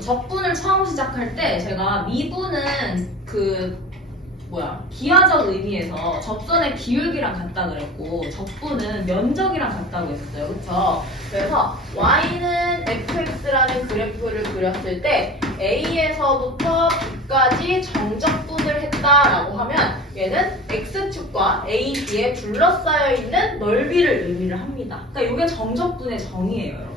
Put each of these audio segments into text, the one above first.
적분을 처음 시작할 때 제가 미분은 기하적 의미에서 접선의 기울기랑 같다 그랬고 적분은 면적이랑 같다고 했었어요. 그쵸? 그래서 y는 fx라는 그래프를 그렸을 때 a에서부터 b까지 정적분을 했다라고 하면 얘는 x축과 a, b에 둘러싸여 있는 넓이를 의미를 합니다. 그러니까 이게 정적분의 정의예요, 여러분.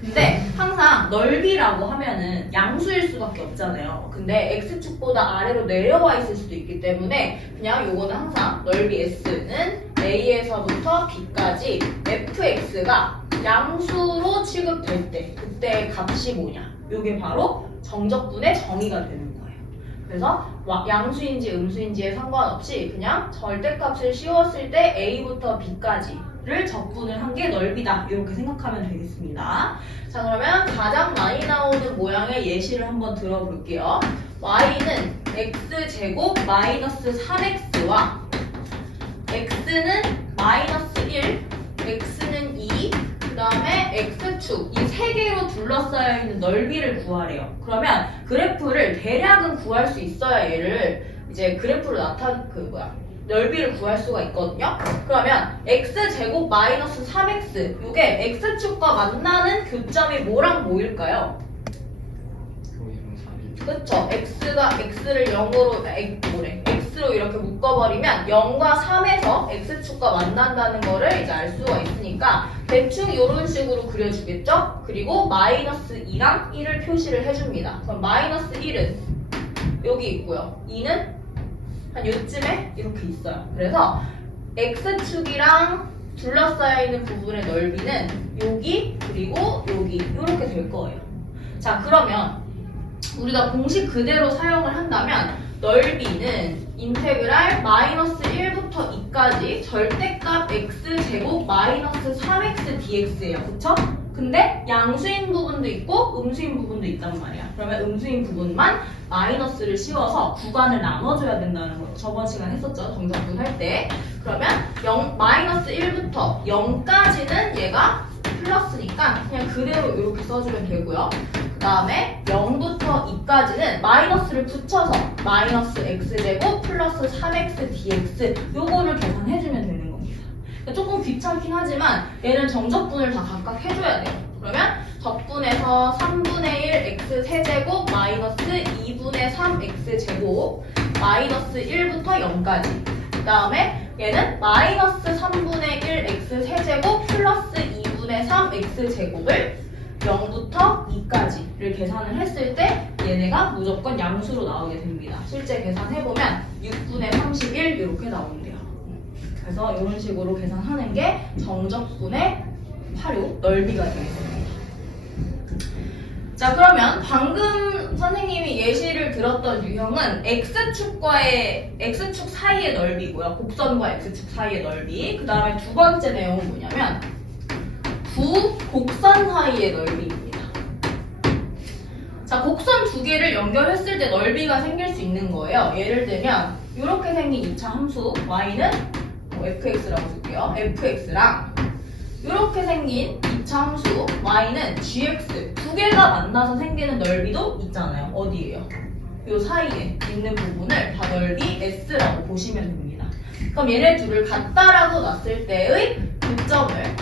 근데 항상 넓이라고 하면은 양수일 수밖에 없잖아요. 근데 x축보다 아래로 내려와 있을 수도 있기 때문에 그냥 요거는 항상 넓이 s는 a에서부터 b까지 fx가 양수로 취급될 때 그때의 값이 뭐냐? 요게 바로 정적분의 정의가 되는 거예요. 그래서 양수인지 음수인지에 상관없이 그냥 절대값을 씌웠을 때 a부터 b까지를 적분을 한 게 넓이다. 이렇게 생각하면 되겠습니다. 자, 그러면 가장 많이 나오는 모양의 예시를 한번 들어볼게요. y는 x제곱 마이너스 3x와 x는 마이너스 1, x는 2, 그 다음에 x축 이 세 개로 둘러싸여 있는 넓이를 구하래요. 그러면 그래프를 대략은 구할 수 있어야 얘를 이제 그래프로 넓이를 구할 수가 있거든요. 그러면 x제곱 마이너스 3x 이게 x축과 만나는 교점이 뭐랑 뭐일까요? 그쵸? x를 0으로 x로 이렇게 묶어버리면 0과 3에서 x축과 만난다는 거를 이제 알 수가 있으니까 대충 이런 식으로 그려주겠죠? 그리고 마이너스 2랑 1을 표시를 해줍니다. 그럼 마이너스 1은 여기 있고요. 2는 한 요쯤에 이렇게 있어요. 그래서 x축이랑 둘러싸여 있는 부분의 넓이는 여기 그리고 여기 이렇게 될 거예요. 자, 그러면 우리가 공식 그대로 사용을 한다면 넓이는 인테그랄 마이너스 1부터 2까지 절대값 x제곱 마이너스 3x dx예요. 그쵸? 근데 양수인 부분도 있고 음수인 부분도 있단 말이야. 그러면 음수인 부분만 마이너스를 씌워서 구간을 나눠줘야 된다는 거 저번 시간에 했었죠. 정적분 할 때. 그러면 마이너스 1부터 0까지는 얘가 플러스니까 그냥 그대로 이렇게 써주면 되고요. 그 다음에 0부터 2까지는 마이너스를 붙여서 마이너스 x제곱 플러스 3x dx 요거를 계산해주면 되는 겁니다. 그러니까 조금 귀찮긴 하지만 얘는 정적분을 다 각각 해줘야 돼요. 그러면 적분에서 3분의 1 x 세제곱 마이너스 2분의 3 x제곱 마이너스 1부터 0까지 그 다음에 얘는 마이너스 3분의 1 x 세제곱 플러스 2분의 3 x제곱을 0부터 2까지를 계산을 했을 때 얘네가 무조건 양수로 나오게 됩니다. 실제 계산해보면 6분의 31 이렇게 나온대요. 그래서 이런 식으로 계산하는 게 정적분의 활용 넓이가 되겠습니다. 자, 그러면 방금 선생님이 예시를 들었던 유형은 x축 사이의 넓이고요. 곡선과 x축 사이의 넓이. 그 다음에 두 번째 내용은 뭐냐면 두 곡선 사이의 넓이입니다. 자, 곡선 두 개를 연결했을 때 넓이가 생길 수 있는 거예요. 예를 들면 이렇게 생긴 2차 함수 y는 fx라고 쓸게요. fx랑 이렇게 생긴 2차 함수 y는 gx 두 개가 만나서 생기는 넓이도 있잖아요. 어디예요? 이 사이에 있는 부분을 다 넓이 s라고 보시면 됩니다. 그럼 얘네 둘을 같다라고 놨을 때의 교점을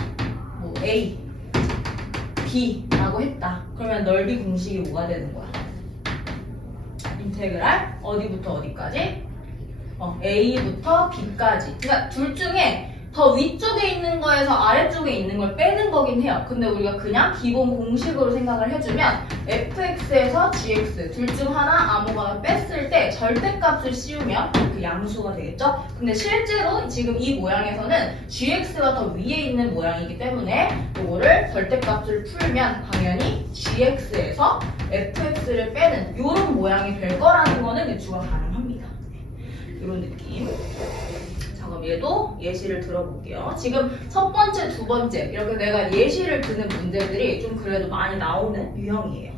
A, B라고 했다. 그러면 넓이 공식이 뭐가 되는 거야? 인테그랄 어디부터 어디까지? A부터 B까지. 그러니까 둘 중에 더 위쪽에 있는 거에서 아래쪽에 있는 걸 빼는 거긴 해요. 근데 우리가 그냥 기본 공식으로 생각을 해주면 fx에서 gx 둘 중 하나 아무거나 뺐을 때 절대값을 씌우면 그 양수가 되겠죠? 근데 실제로 지금 이 모양에서는 gx가 더 위에 있는 모양이기 때문에 이거를 절대값을 풀면 당연히 gx에서 fx를 빼는 이런 모양이 될 거라는 거는 유추가 가능합니다. 이런 느낌. 그럼 얘도 예시를 들어볼게요. 지금 첫 번째, 두 번째 이렇게 내가 예시를 드는 문제들이 좀 그래도 많이 나오는 유형이에요.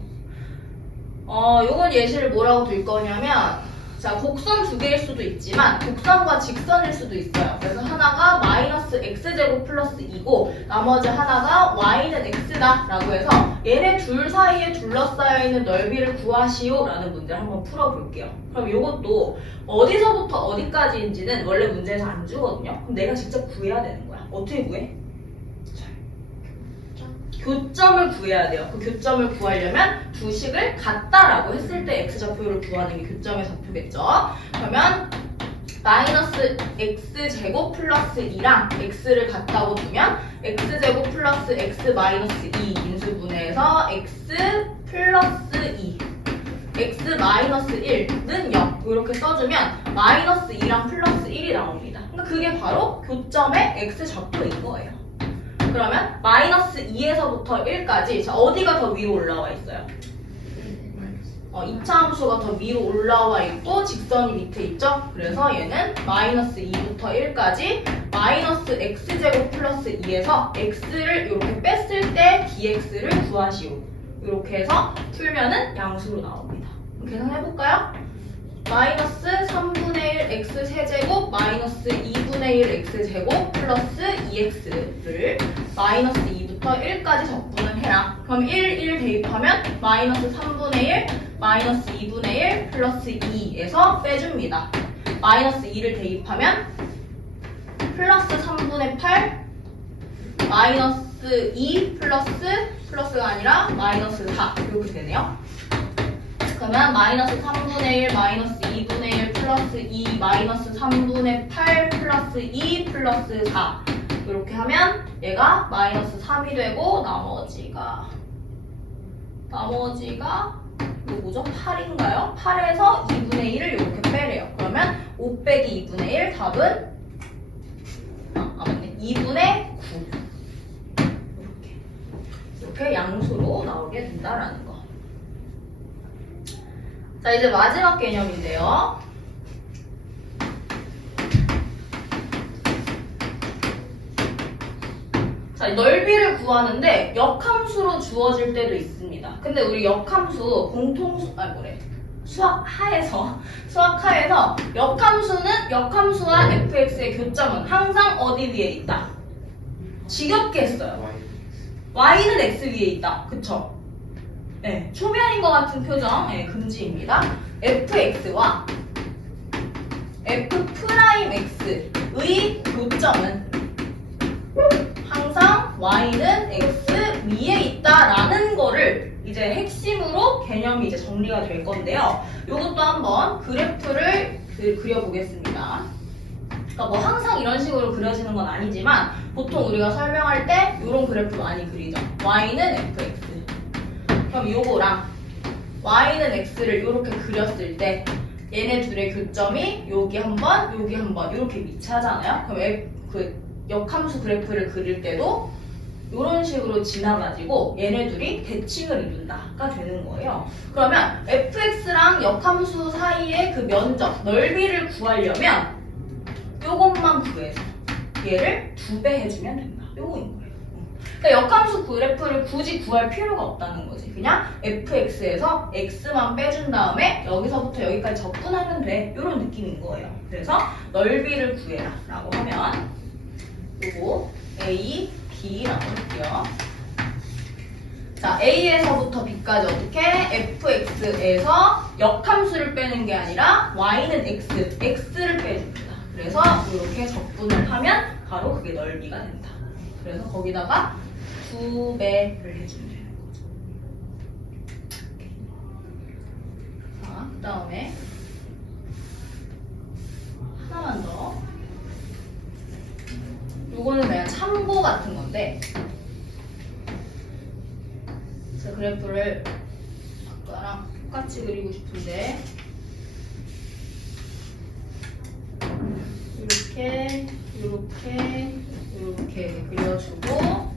요건 예시를 뭐라고 둘 거냐면 자, 곡선 두 개일 수도 있지만 곡선과 직선일 수도 있어요. 그래서 하나가 마이너스 x제곱 플러스 2고 나머지 하나가 y는 x다 라고 해서 얘네 둘 사이에 둘러싸여 있는 넓이를 구하시오 라는 문제를 한번 풀어볼게요. 그럼 이것도 어디서부터 어디까지인지는 원래 문제에서 안 주거든요. 그럼 내가 직접 구해야 되는 거야. 어떻게 구해? 교점을 구해야 돼요. 그 교점을 구하려면 두 식을 같다라고 했을 때 x좌표를 구하는 게 교점의 좌표겠죠. 그러면 마이너스 x제곱 플러스 2랑 x를 같다고 두면 x제곱 플러스 x 마이너스 2 인수분해해서 x 플러스 2 x 마이너스 1는 0 이렇게 써주면 마이너스 2랑 플러스 1이 나옵니다. 그러니까 그게 바로 교점의 x좌표인 거예요. 그러면 마이너스 2에서부터 1까지 자, 어디가 더 위로 올라와 있어요? 2차 함수가 더 위로 올라와 있고 직선이 밑에 있죠? 그래서 얘는 마이너스 2부터 1까지 마이너스 x제곱 플러스 2에서 x를 이렇게 뺐을 때 dx를 구하시오. 이렇게 해서 풀면은 양수로 나옵니다. 계산해볼까요? 마이너스 3분의 1 x 세제곱 마이너스 2분의 1 x제곱 플러스 2x를 마이너스 2부터 1까지 적분을 해라. 그럼 1 대입하면 마이너스 3분의 1 마이너스 2분의 1 플러스 2에서 빼줍니다. 마이너스 2를 대입하면 플러스 3분의 8 마이너스 2 플러스가 아니라 마이너스 4 이렇게 되네요. 그러면 마이너스 3분의 1 마이너스 2분의 1 플러스 2 마이너스 3분의 8 플러스 2 플러스 4 이렇게 하면 얘가 마이너스 3이 되고 나머지가 이거 뭐죠? 8인가요? 8에서 2분의 1을 이렇게 빼래요. 그러면 5 빼기 2분의 1 답은 맞네. 2분의 9 이렇게 양수로 나오게 된다라는 거. 자, 이제 마지막 개념인데요. 자, 넓이를 구하는데 역함수로 주어질 때도 있습니다. 근데 우리 역함수 수학하에서 역함수와 fx의 교점은 항상 어디 위에 있다? 지겹게 했어요. y는 x 위에 있다. 그쵸? 네, 초면인 것 같은 표정, 네, 금지입니다. fx와 f'x의 교점은 항상 y는 x 위에 있다라는 거를 이제 핵심으로 개념이 이제 정리가 될 건데요. 이것도 한번 그래프를 그려보겠습니다. 그러니까 뭐 항상 이런 식으로 그려지는 건 아니지만 보통 우리가 설명할 때 이런 그래프 많이 그리죠. y는 fx. 그럼 요거랑 y는 x를 이렇게 그렸을 때 얘네 둘의 교점이 여기 한 번 이렇게 위치하잖아요. 그럼 그 역함수 그래프를 그릴 때도 이런 식으로 지나가지고 얘네 둘이 대칭을 이룬다가 되는 거예요. 그러면 fx랑 역함수 사이의 그 면적, 넓이를 구하려면 요것만 구해서 얘를 2배 해주면 된다. 요거인 거예요. 그러니까 역함수 그래프를 굳이 구할 필요가 없다는 거지. 그냥 fx에서 x만 빼준 다음에 여기서부터 여기까지 접근하면 돼. 이런 느낌인 거예요. 그래서 넓이를 구해라 라고 하면 요거 a, b라고 할게요. 자, a에서부터 b까지 어떻게? fx에서 역함수를 빼는 게 아니라 y는 x를 빼줍니다. 그래서 이렇게 적분을 하면 바로 그게 넓이가 된다. 그래서 거기다가 2배를 해주면 되는 거죠. 자, 그 다음에 하나만 더. 요거는 그냥 참고 같은 건데, 제 그래프를 아까랑 똑같이 그리고 싶은데, 이렇게 그려주고,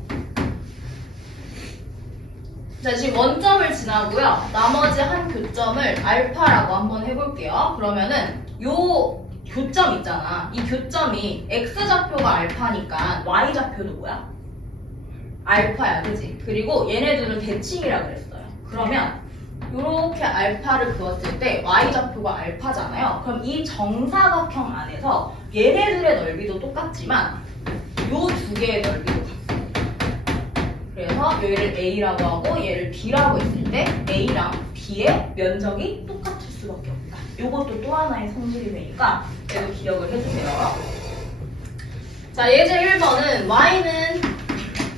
자, 지금 원점을 지나고요. 나머지 한 교점을 알파라고 한번 해볼게요. 그러면은 요 교점 있잖아. 이 교점이 x좌표가 알파니까 y좌표도 뭐야? 알파야, 그지? 그리고 얘네들은 대칭이라 그랬어요. 그러면 이렇게 알파를 그었을 때 y좌표가 알파잖아요. 그럼 이 정사각형 안에서 얘네들의 넓이도 똑같지만 요 두 개의 넓이도 같습니다. 그래서 얘를 A라고 하고 얘를 B라고 했을 때 A랑 B의 면적이 똑같을 수밖에 없다. 요것도 또 하나의 성질이 되니까 얘도 기억을 해주세요. 자, 예제 1번은 y는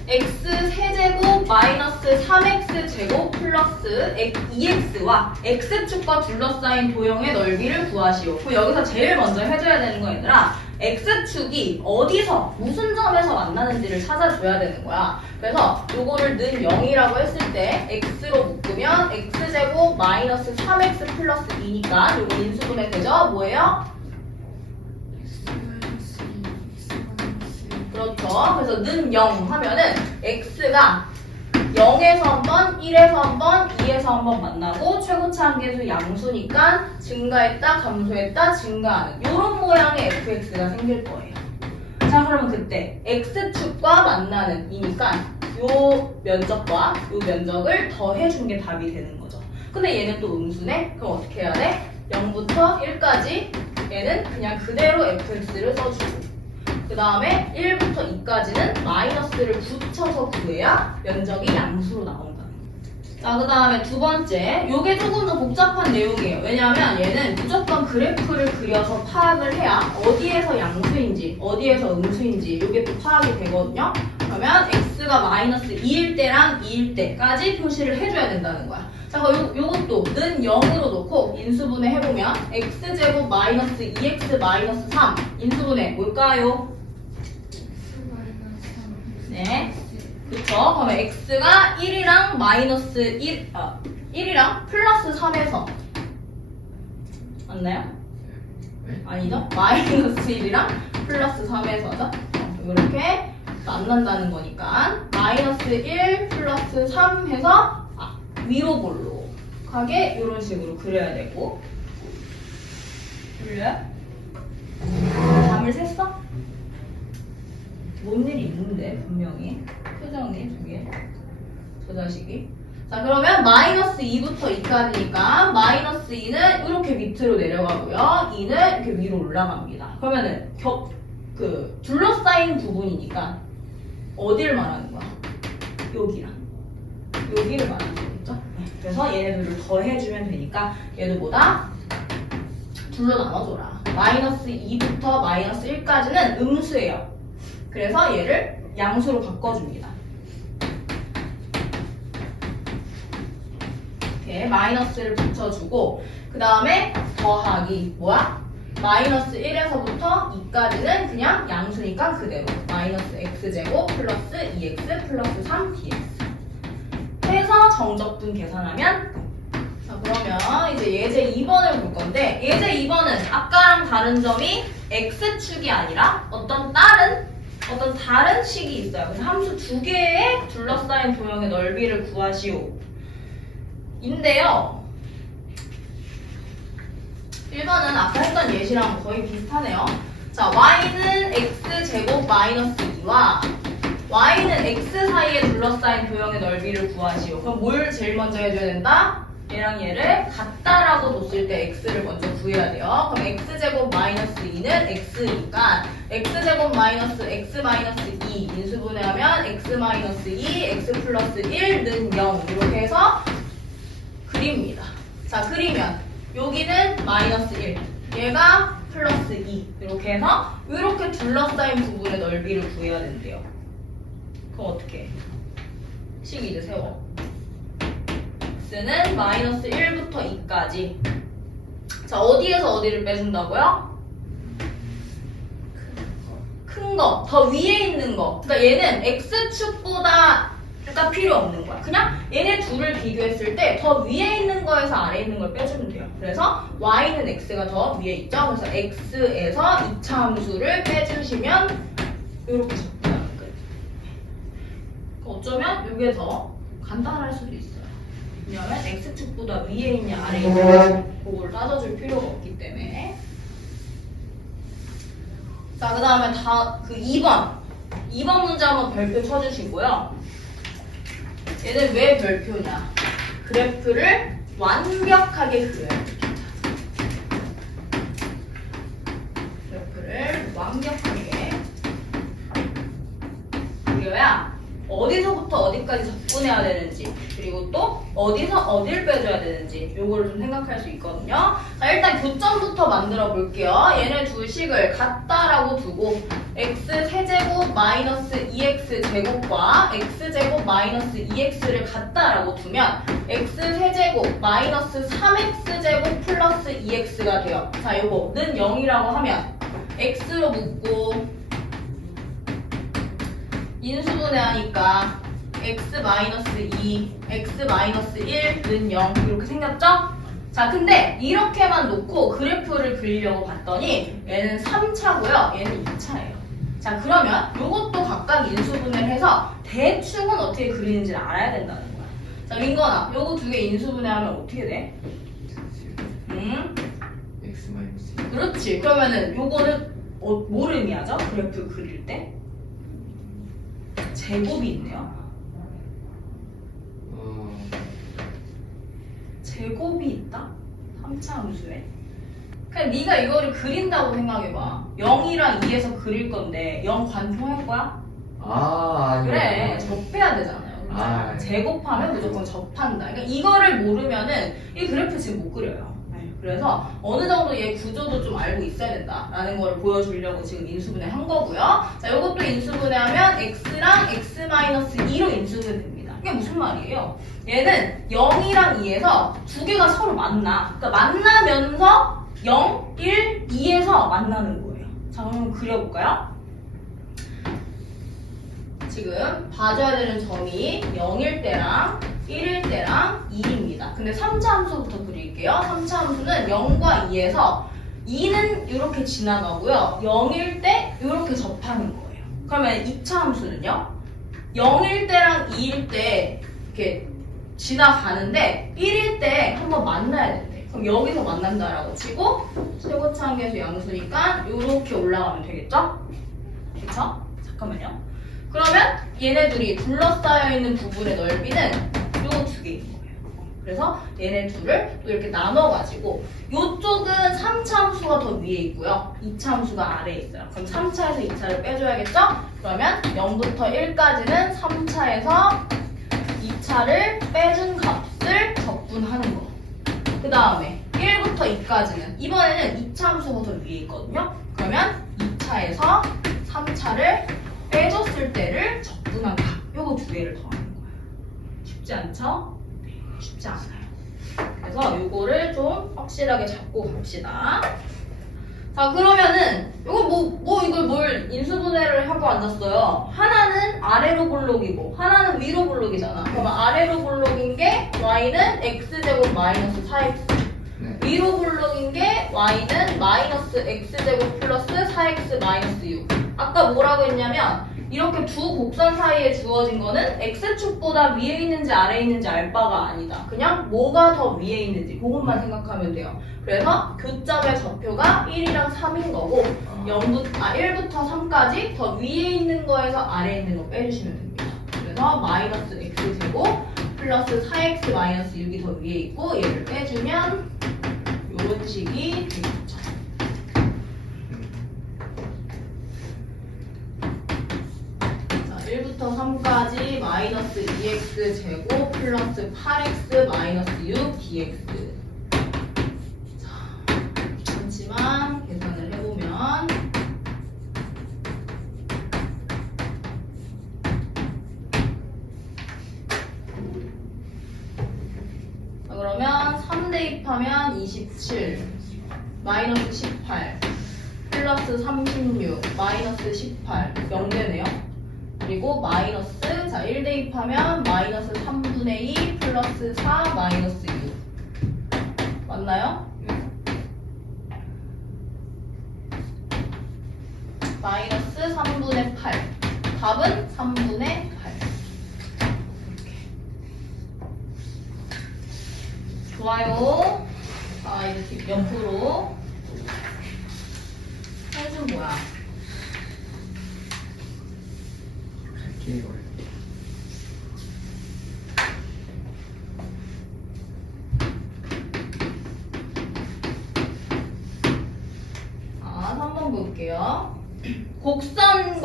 x 세제곱 마이너스 3x 제곱 플러스 2x와 x축과 둘러싸인 도형의 넓이를 구하시오. 그럼 여기서 제일 먼저 해줘야 되는 거 얘들아, x축이 어디서 무슨 점에서 만나는지를 찾아줘야 되는 거야. 그래서 요거를 는 0이라고 했을 때 x로 묶으면 x제곱 마이너스 3x 플러스 2니까 요거 인수분해 되죠? 뭐예요? 그렇죠. 그래서 는 0 하면은 x가 0에서 한 번, 1에서 한 번, 2에서 한 번 만나고 최고차 한계수 양수니까 증가했다, 감소했다, 증가하는 이런 모양의 fx가 생길 거예요. 자, 그러면 그때 x축과 만나는 이니까 요 면적과 요 면적을 더해준 게 답이 되는 거죠. 근데 얘는 또 음수네? 그럼 어떻게 해야 돼? 0부터 1까지 얘는 그냥 그대로 fx를 써주고 그 다음에 1부터 2까지는 마이너스를 붙여서 구해야 면적이 양수로 나온다는 거예요. 자, 그 다음에 두 번째, 요게 조금 더 복잡한 내용이에요. 왜냐하면 얘는 무조건 그래프를 그려서 파악을 해야 어디에서 양수인지 어디에서 음수인지 요게 또 파악이 되거든요. 그러면 x가 마이너스 2일 때랑 2일 때까지 표시를 해줘야 된다는 거야. 자, 그럼 요것도 는 0으로 놓고 인수분해 해보면 x제곱 마이너스 2x 마이너스 3 인수분해 뭘까요? 네, 그쵸. 그러면 x가 1이랑 마이너스 1이랑 플러스 3에서 맞나요? 아니죠? 마이너스 1이랑 플러스 3에서죠? 이렇게 만난다는 거니까 마이너스 1 플러스 3 해서 위로 볼록하게 이런 식으로 그려야 되고 그래요? 잠을 샜어? 뭔 일이 있는데 분명히 표정이 두 개 저 자식이 자 그러면 마이너스 2부터 2까지니까 마이너스 2는 이렇게 밑으로 내려가고요 2는 이렇게 위로 올라갑니다. 그러면은 둘러싸인 부분이니까 어디를 말하는 거야? 여기를 말하는 거겠죠? 그래서 얘네들을 더해주면 되니까 얘도 뭐다? 둘로 나눠줘라. 마이너스 2부터 마이너스 1까지는 음수예요. 그래서 얘를 양수로 바꿔줍니다. 이렇게 마이너스를 붙여주고 그 다음에 더하기 뭐야? 마이너스 1에서부터 2까지는 그냥 양수니까 그대로 마이너스 x제곱 플러스 2x 플러스 3dx 해서 정적분 계산하면 자 그러면 이제 예제 2번을 볼 건데 예제 2번은 아까랑 다른 점이 x축이 아니라 어떤 다른 식이 있어요. 그래서 함수 두 개의 둘러싸인 도형의 넓이를 구하시오. 인데요. 1번은 아까 했던 예시랑 거의 비슷하네요. 자, y는 x제곱 마이너스 2와 y는 x 사이에 둘러싸인 도형의 넓이를 구하시오. 그럼 뭘 제일 먼저 해줘야 된다? 얘랑 얘를 같다라고 뒀을 때 x를 먼저 구해야 돼요. 그럼 x제곱 마이너스 2는 x니까 x제곱 마이너스 x 마이너스 2 인수분해하면 x 마이너스 2, x 플러스 1는 0 이렇게 해서 그립니다. 자, 그리면 여기는 마이너스 1, 얘가 플러스 2 이렇게 해서 이렇게 둘러싸인 부분의 넓이를 구해야 된대요. 그럼 어떻게 해? 식 이제 세워. x는 마이너스 1부터 2까지. 자, 어디에서 어디를 빼준다고요? 큰 거, 더 위에 있는 거. 그러니까 얘는 x축보다 가 필요 없는 거야. 그냥 얘네 둘을 비교했을 때 더 위에 있는 거에서 아래에 있는 걸 빼주면 돼요. 그래서 y는 x가 더 위에 있죠. 그래서 x에서 2차 함수를 빼주시면 이렇게 적분하는 거예요. 어쩌면 이게 더 간단할 수도 있어요. 왜냐면 x축보다 위에 있냐 아래에 있냐 그걸 따져줄 필요가 없기 때문에. 자, 그 다음에 그 2번 문제 한번 별표 쳐주시고요. 얘는 왜 별표냐? 그래프를 완벽하게 그려요. 그래프를 완벽하게 그려야 어디서부터 어디까지 접근해야 되는지, 그리고 또 어디서 어딜 빼줘야 되는지 요거를 좀 생각할 수 있거든요. 자, 일단 교점부터 만들어 볼게요. 얘네 두 식을 같다라고 두고 x 세제곱 마이너스 2x 제곱과 x 제곱 마이너스 2x를 같다라고 두면 x 세제곱 마이너스 3x 제곱 플러스 2x가 돼요. 자, 요거는 0이라고 하면 x로 묶고 인수분해하니까 x-2, x-1는 0 이렇게 생겼죠? 자, 근데 이렇게만 놓고 그래프를 그리려고 봤더니 얘는 3차고요. 얘는 2차예요. 자, 그러면 이것도 각각 인수분해를 해서 대충은 어떻게 그리는지를 알아야 된다는 거야. 자, 민건아, 요거 두 개 인수분해하면 어떻게 돼? x 마이너스 그렇지. 그러면은 요거는 뭘 의미하죠? 그래프 그릴 때? 제곱이 있네요. 제곱이 있다? 3차 함수에. 그냥 네가 이거를 그린다고 생각해봐. 0이랑 2에서 그릴 건데 0 관통할 거야? 아니요. 그래, 접해야 되잖아요. 아, 제곱하면 무조건 접한다. 그러니까 이거를 모르면은 이 그래프 지금 못 그려요. 그래서 어느 정도 얘 구조도 좀 알고 있어야 된다라는 걸 보여주려고 지금 인수분해 한 거고요. 자, 이것도 인수분해하면 x랑 x-2로 인수분해 됩니다. 이게 무슨 말이에요? 얘는 0이랑 2에서 두 개가 서로 만나. 그러니까 만나면서 0, 1, 2에서 만나는 거예요. 자, 그럼 그려볼까요? 지금 봐줘야 되는 점이 0일 때랑 1일 때랑 2입니다. 근데 3차 함수부터 그릴게요. 3차 함수는 0과 2에서 2는 이렇게 지나가고요. 0일 때 이렇게 접하는 거예요. 그러면 2차 함수는요? 0일 때랑 2일 때 이렇게 지나가는데 1일 때 한번 만나야 된대. 그럼 여기서 만난다라고 치고 최고차 함계수 양수니까 이렇게 올라가면 되겠죠? 그쵸? 잠깐만요. 그러면 얘네들이 둘러싸여 있는 부분의 넓이는 요거 두 개인 거예요. 그래서 얘네 둘을 또 이렇게 나눠가지고 요쪽은 3차 함수가 더 위에 있고요. 2차 함수가 아래에 있어요. 그럼 3차에서 2차를 빼줘야겠죠? 그러면 0부터 1까지는 3차에서 2차를 빼준 값을 적분하는 거. 그 다음에 1부터 2까지는 이번에는 2차 함수가 더 위에 있거든요. 그러면 2차에서 3차를 빼줬을 때를 적분한 값. 요거 두 개를 더하는 거예요. 쉽지 않죠? 네, 쉽지 않아요. 그래서 요거를 좀 확실하게 잡고 갑시다. 자, 그러면은 요거 이걸 뭘 인수분해를 하고 앉았어요. 하나는 아래로 볼록이고 하나는 위로 볼록이잖아. 그러면 아래로 볼록인 게 y는 x제곱 마이너스 4x. 네. 위로 볼록인 게 y는 마이너스 x제곱 플러스 4x 마이너스 6. 아까 뭐라고 했냐면 이렇게 두 곡선 사이에 주어진 거는 x축보다 위에 있는지 아래에 있는지 알 바가 아니다. 그냥 뭐가 더 위에 있는지 그것만 생각하면 돼요. 그래서 교점의 좌표가 1이랑 3인 거고 1부터 3까지 더 위에 있는 거에서 아래에 있는 거 빼주시면 됩니다. 그래서 마이너스 x제곱 플러스 4x 마이너스 6이 더 위에 있고 얘를 빼주면 이런 식이 되겠죠. 자, 1부터 3까지 마이너스 2x 제곱 플러스 8x 마이너스 6 dx. 자, 잠시만 계산을 해보면 자, 그러면 3 대입하면 27 마이너스 18 플러스 36 마이너스 18 0되네요. 그리고 마이너스 자 1 대입하면 마이너스 3분의 2 플러스 4 마이너스 6 맞나요? 마이너스 3분의 8 답은 3분의 8 이렇게. 좋아요. 자 이제 옆으로 해준 뭐야? 갈게요. 곡선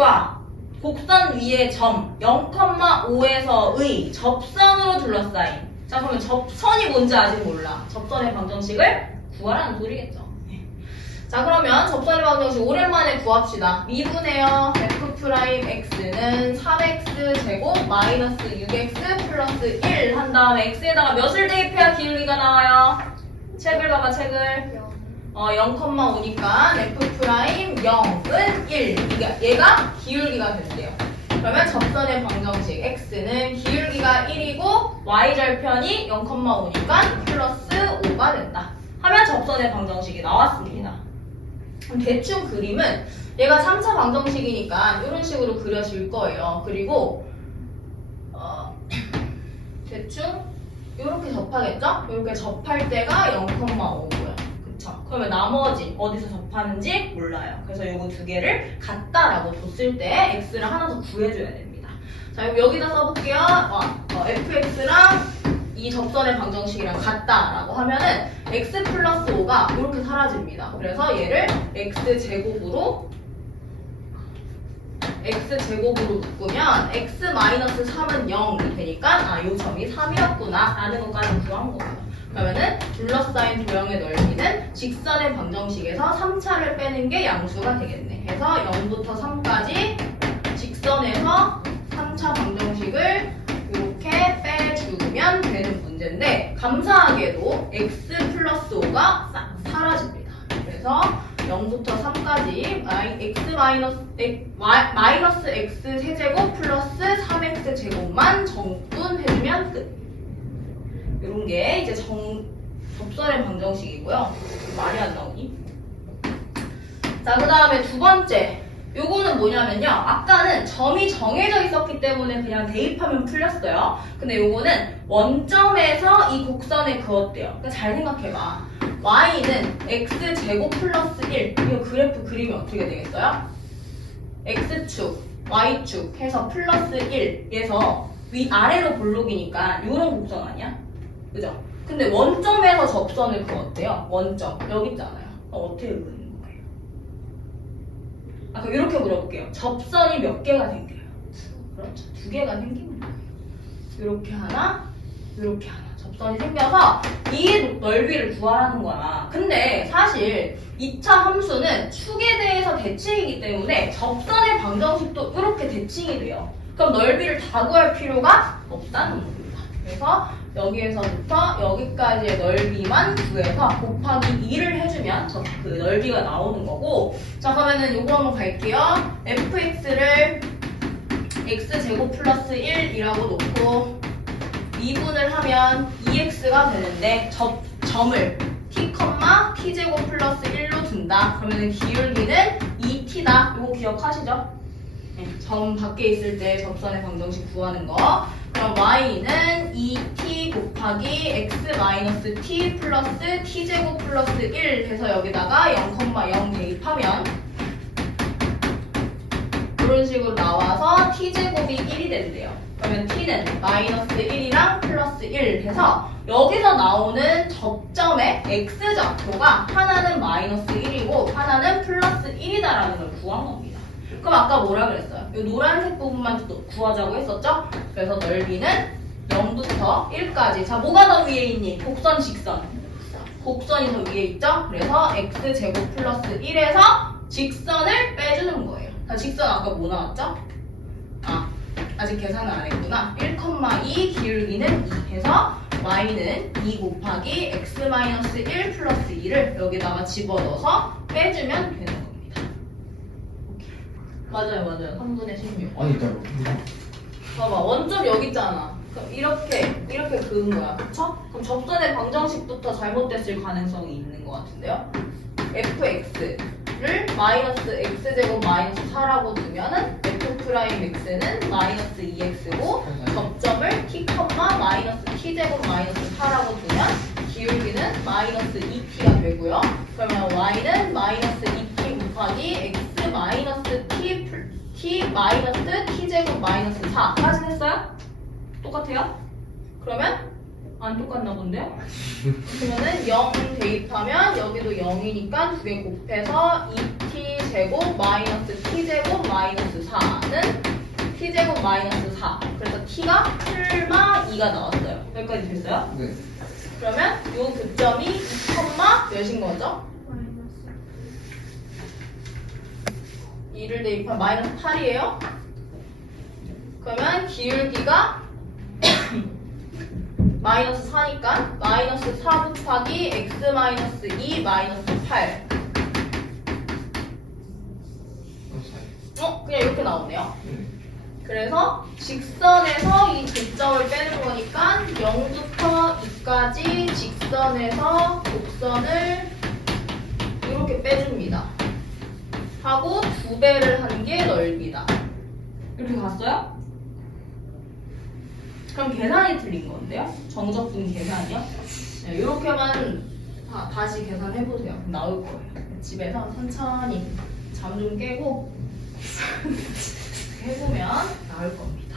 위의 점 0,5에서의 접선으로 둘러싸인. 자, 그러면 접선이 뭔지 아직 몰라. 접선의 방정식을 구하라는 소리겠죠. 자, 그러면 접선의 방정식 오랜만에 구합시다. 미분해요. f'x는 3x 제곱 마이너스 6x 플러스 1 한 다음에 x에다가 몇을 대입해야 기울기가 나와요? 책을 봐봐, 책을. 0,5니까 f'0은 1. 얘가 기울기가 된대요. 그러면 접선의 방정식 x는 기울기가 1이고 y절편이 0,5니까 플러스 5가 된다. 하면 접선의 방정식이 나왔습니다. 그럼 대충 그림은 얘가 3차 방정식이니까 이런 식으로 그려질 거예요. 그리고 대충 이렇게 접하겠죠? 이렇게 접할 때가 0,5고요. 그쵸? 그러면 나머지 어디서 접하는지 몰라요. 그래서 요거 두 개를 같다라고 줬을 때 x를 하나 더 구해줘야 됩니다. 자, 그럼 여기다 써볼게요. fx랑 이 접선의 방정식이랑 같다라고 하면은 x 플러스 5가 이렇게 사라집니다. 그래서 얘를 x제곱으로 묶으면 x 마이너스 3은 0이 되니까 요 점이 3이었구나 라는 것까지 구한 거예요. 그러면은 둘러싸인 도형의 넓이는 직선의 방정식에서 3차를 빼는 게 양수가 되겠네. 해서 0부터 3까지 직선에서 3차 방정식을 이렇게 빼주면 되는 문제인데 마감사하게도 x 플러스 5가 사라집니다. 그래서 0부터 3까지 마이너스 x 세제곱 플러스 3x 제곱만 정분해주면 끝. 이런 게 이제 접선의 방정식이고요. 말이 안 나오니? 자, 그 다음에 두 번째. 요거는 뭐냐면요. 아까는 점이 정해져 있었기 때문에 그냥 대입하면 풀렸어요. 근데 요거는 원점에서 이 곡선에 그었대요. 그러니까 잘 생각해봐. y는 x제곱 플러스 1. 이거 그래프 그리면 어떻게 되겠어요? x축, y축 해서 플러스 1에서 위아래로 볼록이니까 요런 곡선 아니야? 그죠? 근데 원점에서 접선을 그었대요. 원점. 여기 있잖아요. 어떻게 그리는 거예요? 그럼 이렇게 물어볼게요. 접선이 몇 개가 생겨요? 그렇죠. 2개가 생기는 거예요. 이렇게 하나, 이렇게 하나. 접선이 생겨서 이 넓이를 구하라는 거야. 근데 사실 2차 함수는 축에 대해서 대칭이기 때문에 접선의 방정식도 이렇게 대칭이 돼요. 그럼 넓이를 다 구할 필요가 없다는 겁니다. 그래서 여기에서부터 여기까지의 넓이만 구해서 곱하기 2를 해주면 그 넓이가 나오는 거고. 자, 그러면은 요거 한번 갈게요. fx를 x제곱 플러스 1이라고 놓고 미분을 하면 2x가 되는데 점을 t제곱 플러스 1로 둔다. 그러면은 기울기는 2t다. 요거 기억하시죠? 네, 점 밖에 있을 때 접선의 방정식 구하는 거. 그럼 y는 2t 곱하기 x 마이너스 t 플러스 t제곱 플러스 1 해서 여기다가 0,0 대입하면 이런 식으로 나와서 t제곱이 1이 된대요. 그러면 t는 마이너스 1이랑 플러스 1 해서 여기서 나오는 접점의 x좌표가 하나는 마이너스 1이고 하나는 플러스 1이다라는 걸 구한 겁니다. 그럼 아까 뭐라 그랬어요? 이 노란색 부분만 구하자고 했었죠? 그래서 넓이는 0부터 1까지. 자, 뭐가 더 위에 있니? 곡선, 직선. 곡선이 더 위에 있죠? 그래서 x제곱 플러스 1에서 직선을 빼주는 거예요. 자, 직선 아까 뭐 나왔죠? 아직 계산을 안 했구나. 1,2 기울기는 2 해서 y는 2 곱하기 x-1 플러스 2를 여기다가 집어넣어서 빼주면 되는 겁니다. 맞아요. 3분의 16. 아니 따로 봐봐, 원점 여기 있잖아. 그럼 이렇게 그은 거야. 그쵸? 그럼 접선의 방정식부터 잘못됐을 가능성이 있는 것 같은데요? fx를 마이너스 x제곱 마이너스 4라고 두면은 f'x는 마이너스 2x고 접점을 t, 마이너스 t제곱 마이너스 4라고 두면 기울기는 마이너스 2t가 되고요. 그러면 y는 마이너스 2t 곱하기 x 마이너스 t 마이너스 t제곱 마이너스 4까지 했어요? 똑같아요? 그러면 안 똑같나 본데요? 그러면은 0 대입하면 여기도 0이니까 두 개 곱해서 2t t제곱 마이너스 t제곱 마이너스 4는 t제곱 마이너스 4. 그래서 t가 풀마 2가 나왔어요. 여기까지 됐어요? 네. 그러면 요 교점이 2, 몇인 거죠? 2를 대입한 마이너스 8이에요. 그러면 기울기가 마이너스 4니까 마이너스 4 곱하기 x 마이너스 2 마이너스 8. 그냥 이렇게 나오네요. 네. 그래서 직선에서 이 교점을 빼는 거니까 0부터 2까지 직선에서 곡선을 이렇게 빼줍니다. 하고 2배를 한 게 넓이다. 이렇게 갔어요? 그럼 계산이 틀린 건데요? 정적분 계산이요? 네, 이렇게만 다시 계산해보세요. 나올 거예요. 집에서 천천히 잠 좀 깨고 해보면 나올 겁니다.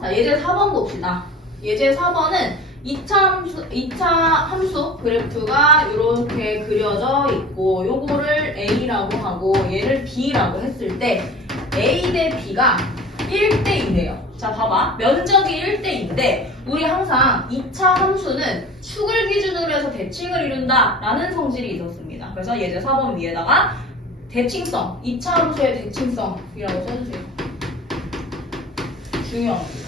자, 예제 4번 봅시다. 예제 4번은 2차 함수 그래프가 이렇게 그려져 있고 요거를 A라고 하고 얘를 B라고 했을 때 A 대 B가 1대 2래요. 자, 봐봐. 면적이 1대 2인데 우리 항상 2차 함수는 축을 기준으로 해서 대칭을 이룬다 라는 성질이 있었습니다. 그래서 예제 4번 위에다가 대칭성, 2차 함수의 대칭성이라고 써주세요. 중요합니다.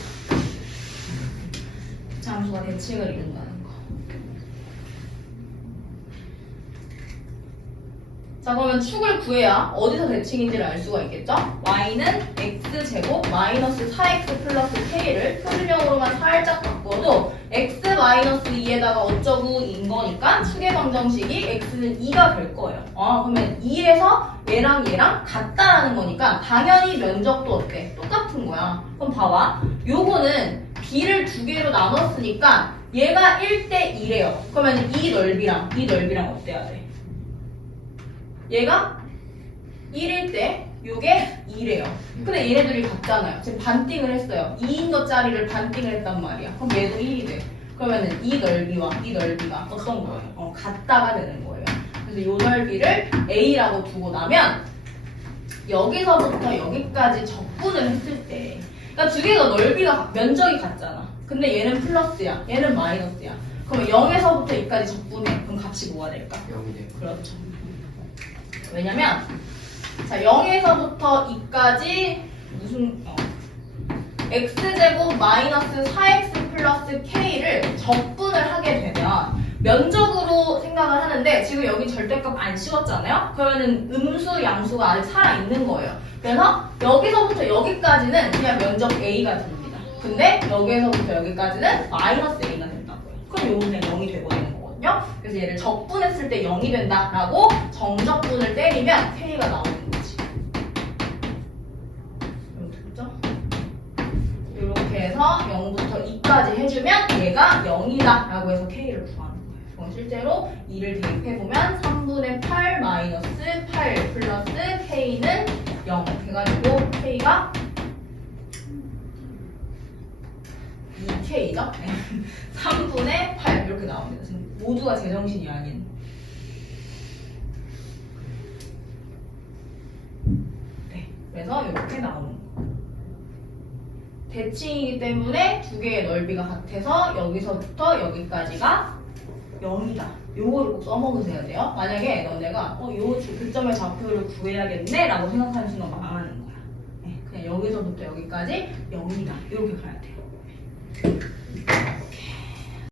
2차 함수가 대칭을 이룬다는 거. 자, 그러면 축을 구해야 어디서 대칭인지를 알 수가 있겠죠? y는 x제곱 마이너스 4x 플러스 k를 표준형으로만 살짝 바꿔도 x 마이너스 2에다가 어쩌고 인 거니까 축의 방정식이 x는 2가 될 거예요. 그러면 2에서 얘랑 같다라는 거니까 당연히 면적도 어때? 똑같은 거야. 그럼 봐봐. 요거는 b를 두 개로 나눴으니까 얘가 1대 2래요. 그러면 이 넓이랑 어때야 돼? 얘가 1일 때 요게 2래요. 근데 얘네들이 같잖아요. 지금 반띵을 했어요. 2인 것짜리를 반띵을 했단 말이야. 그럼 얘도 1이 돼. 그러면은 이 넓이와 이 넓이가 어떤 거예요? 같다가 되는 거예요. 그래서 요 넓이를 A라고 두고 나면 여기서부터 여기까지 적분을 했을 때 그러니까 두 개가 넓이가 면적이 같잖아. 근데 얘는 플러스야. 얘는 마이너스야. 그러면 0에서부터 2까지 적분해. 그럼 값이 뭐가 될까? 0이 돼요. 그렇죠. 왜냐면 자 0에서부터 2까지 무슨 x제곱 마이너스 4x 플러스 k를 적분을 하게 되면 면적으로 생각을 하는데 지금 여기 절대값 안 씌웠잖아요? 그러면은 음수 양수가 아직 살아있는 거예요. 그래서 여기서부터 여기까지는 그냥 면적 a가 됩니다. 근데 여기에서부터 여기까지는 마이너스 a가 된다고요. 그럼 요거는 그냥 0이 되버리는 거거든요. 그래서 얘를 적분했을 때 0이 된다라고 정적분을 때리면 k가 나오는 거지. 됐죠? 이렇게 해서 0부터 2까지 해주면 얘가 0이다 라고 해서 k를 구하는 거예요. 그럼 실제로 2를 대입해보면 3분의 8 마이너스 8 플러스 k는 0 해가지고 k가 2k죠? 3분의 8 이렇게 나옵니다. 지금 모두가 제정신이 아닌. 네, 그래서 이렇게 나오는 거. 대칭이기 때문에 두 개의 넓이가 같아서 여기서부터 여기까지가 0이다. 요거를 꼭 써먹으셔야 돼요. 만약에 너네가 요 교점의 좌표를 구해야겠네 라고 생각하는 순간 망하는 거야. 네, 그냥 여기서부터 여기까지 0이다. 이렇게 가야 돼요.